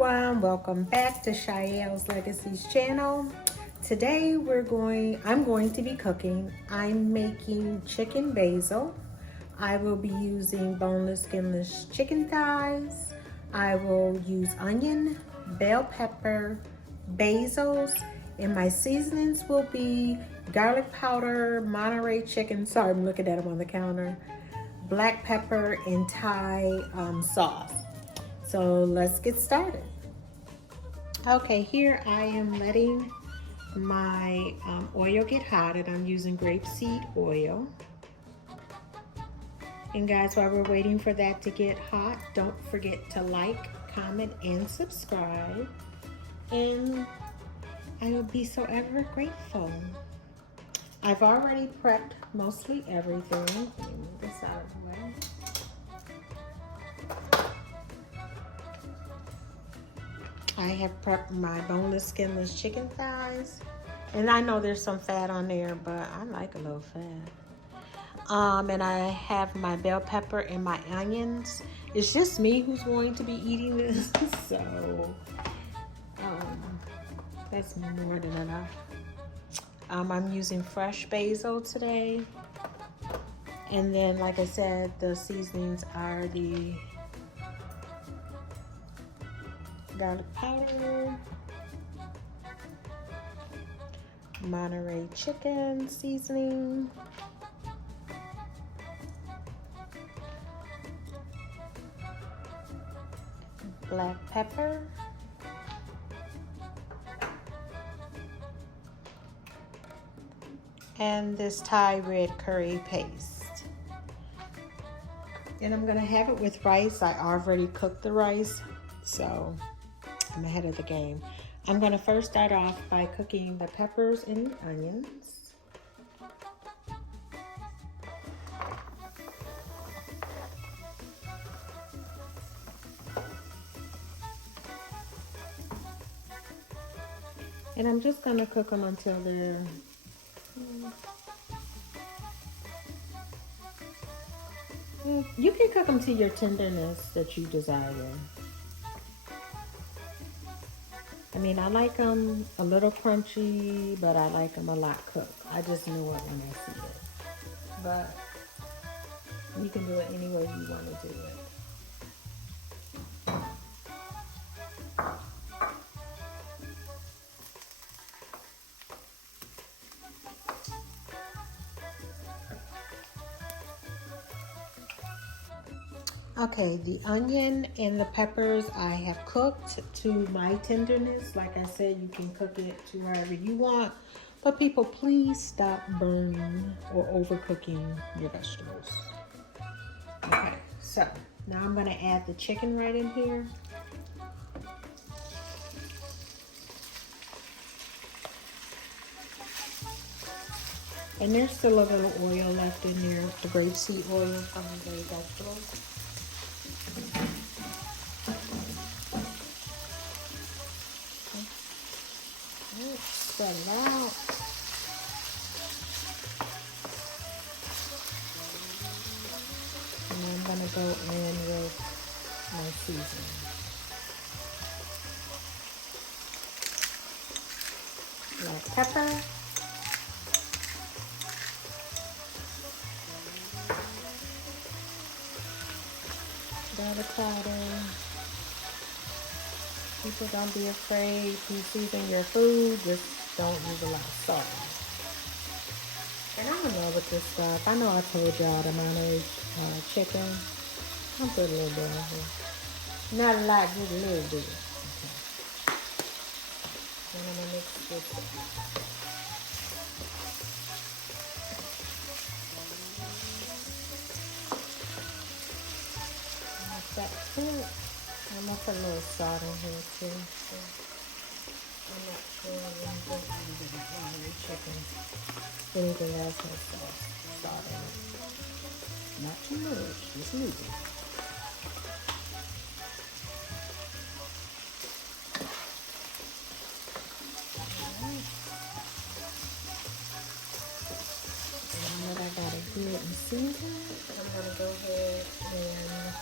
everyone, welcome back to Shael's Legacies channel. Today I'm going to be cooking. I'm making chicken basil. I will be using boneless, skinless chicken thighs. I will use onion, bell pepper, basils, and my seasonings will be garlic powder, Monterey chicken. Sorry, I'm looking at them on the counter. Black pepper and Thai sauce. So let's get started. Okay, here I am letting my oil get hot, and I'm using grapeseed oil. And guys, while we're waiting for that to get hot, don't forget to like, comment, and subscribe. And I will be so ever grateful. I've already prepped mostly everything. Let me move this out of the way. I have prepped my boneless, skinless chicken thighs. And I know there's some fat on there, but I like a little fat. And I have my bell pepper and my onions. It's just me who's going to be eating this, so that's more than enough. I'm using fresh basil today. And then, like I said, the seasonings are the garlic powder, Monterey chicken seasoning, black pepper, and this Thai red curry paste. And I'm gonna have it with rice. I already cooked the rice, so I'm ahead of the game. I'm gonna first start off by cooking the peppers and the onions. And I'm just gonna cook them until they're you can cook them to your tenderness that you desire. I mean, I like them a little crunchy, but I like them a lot cooked. I just know it when I see it. But you can do it any way you want to do it. Okay, the onion and the peppers I have cooked to my tenderness. Like I said, you can cook it to wherever you want. But people, please stop burning or overcooking your vegetables. Okay, so now I'm gonna add the chicken right in here. And there's still a little oil left in there, the grapeseed oil from the vegetables. Set it out. And I'm going to go in with my seasoning. Black pepper. Garlic powder. People, don't be afraid to season your food. Just don't use a lot of salt. And I'm in love with this stuff. I know I told y'all the Monterey chicken. I'll put a little bit on here. Not a lot, just a little bit. Okay. And I'm gonna mix this up. That's it. I'm gonna put a little salt in here too. So I'm not sure anything easy to Monterey chicken. Anything else has salt in it. Not too much, just a little. Now that I got it good and seasoned, I'm gonna go ahead and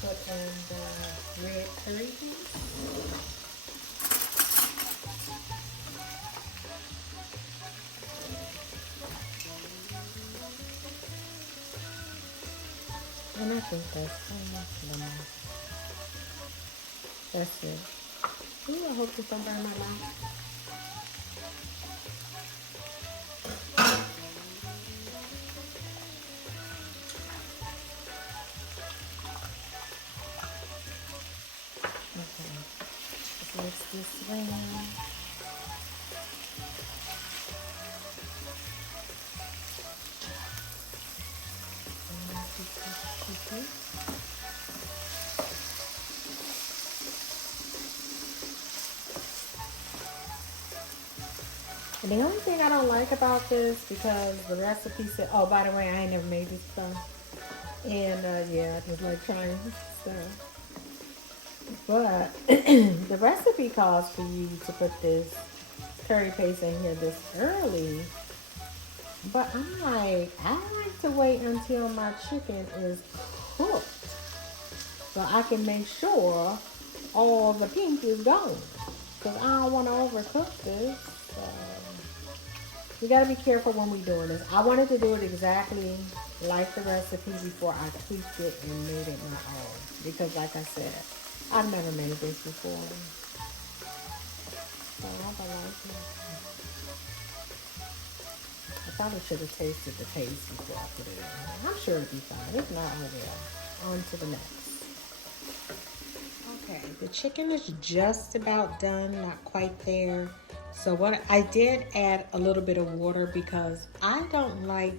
put in the red curry juice. And I think that's lemon. That's it. Ooh, I hope this don't burn my mouth. Okay, let's mix this around. And the only thing I don't like about this, because the recipe said, oh, by the way, I ain't never made this stuff. And yeah, I just like trying stuff. But the recipe calls for you to put this curry paste in here this early. But I'm like, I like to wait until my chicken is cooked so I can make sure all the pink is gone. Because I don't want to overcook this. So we got to be careful when we're doing this. I wanted to do it exactly like the recipe before I tweaked it and made it my own. Because like I said, I've never made this before. So I don't like it. I probably should have tasted the paste before I put it in. I'm sure it'll be fine. If not, oh well. On to the next. Okay, the chicken is just about done, not quite there. So what I did add a little bit of water because I don't like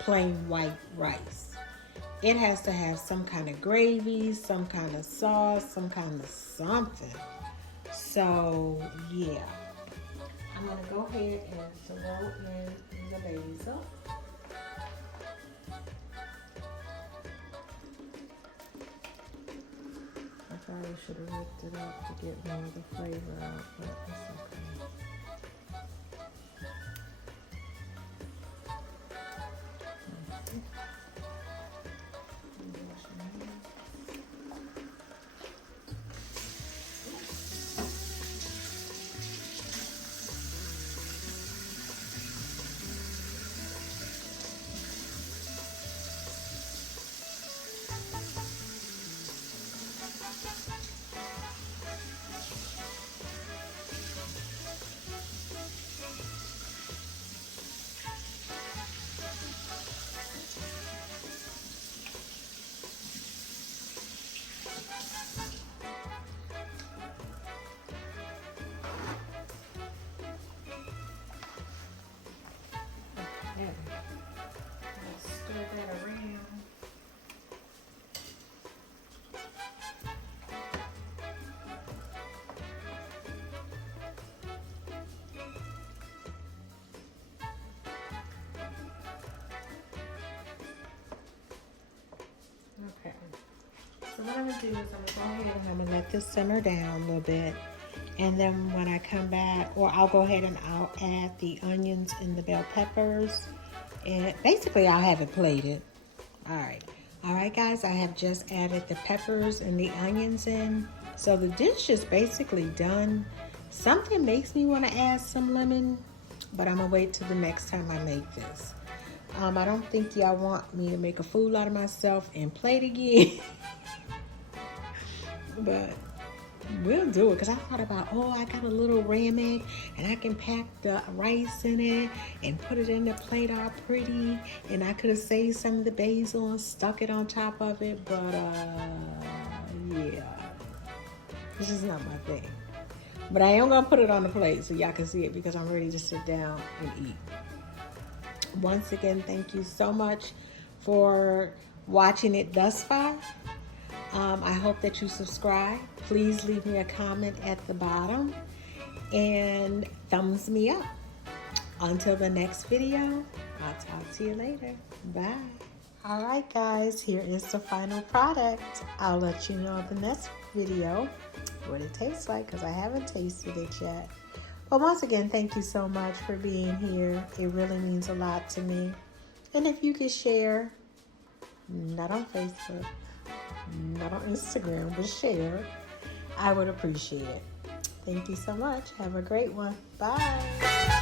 plain white rice. It has to have some kind of gravy, some kind of sauce, some kind of something. So yeah, I'm gonna go ahead and throw in the basil. I probably should have whipped it up to get more of the flavor out, but it's okay. Okay. So what I'm gonna do is I'm gonna go ahead and I'm gonna let this simmer down a little bit. And then when I come back, or I'll go ahead and I'll add the onions and the bell peppers. And basically I'll have it plated. All right. All right, guys, I have just added the peppers and the onions in. So the dish is basically done. Something makes me want to add some lemon, but I'm gonna wait till the next time I make this. I don't think y'all want me to make a fool out of myself and plate again. But we'll do it, because I thought about, oh, I got a little ramen and I can pack the rice in it and put it in the plate all pretty, and I could have saved some of the basil and stuck it on top of it, but yeah, this is not my thing. But I am gonna put it on the plate so y'all can see it, because I'm ready to sit down and eat. Once again, thank you so much for watching it thus far. I hope that you subscribe. Please leave me a comment at the bottom and thumbs me up. Until the next video, I'll talk to you later. Bye. All right, guys, here is the final product. I'll let you know in the next video what it tastes like, because I haven't tasted it yet. But once again, thank you so much for being here. It really means a lot to me. And if you could share, not on Facebook, not on Instagram, but share, I would appreciate it. Thank you so much. Have a great one. Bye.